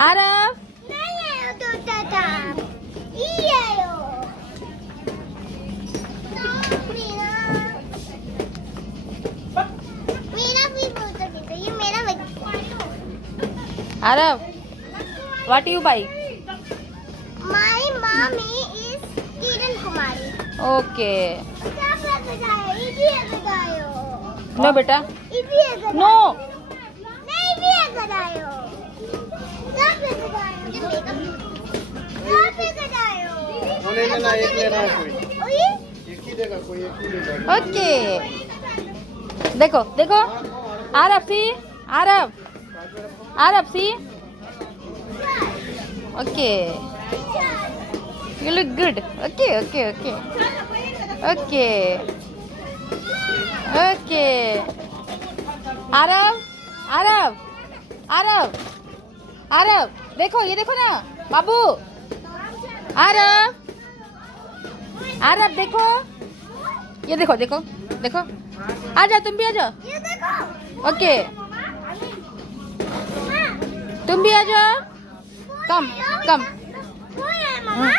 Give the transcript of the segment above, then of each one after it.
आरव नहीं आयो तोता था ये आयो मेरा मेरा भी बहुत है ये मेरा बच्चा Aarav what you by my mummy is Kiran Kumari okay क्या बताया ये भी है बतायो नो बेटा ये भी है नो नहीं भी है बतायो क्या बतायो मुझे मेकअप क्या बतायो वो नहीं लेना, एक लेना है कोई, ओए एक ही देगा कोई, एक ही देगा। ओके देखो देखो Aarav see Aarav Aarav see okay you look good okay okay okay okay okay Aarav Aarav Aarav Aarav देखो ये देखो ना बाबू आरव आरव देखो ये देखो देखो देखो आ जाओ तुम भी आ जाओ ये देखो ओके तुम भी आ जाओ कम कम कोई है मम्मा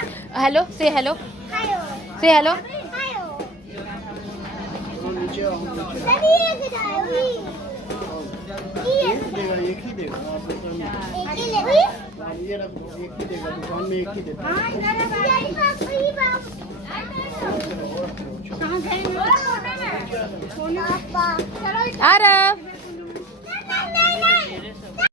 हेलो से हेलो हायो से हेलो हायो वो नीचे आओ, नीचे सभी एक जाओ एक देगा, एक ही देगा। आप दुकान में, एक ही ले भी हाँ, ये रखो, एक ही देगा, दुकान में एक ही देगा। यही बात वही बात पापा चलो आरव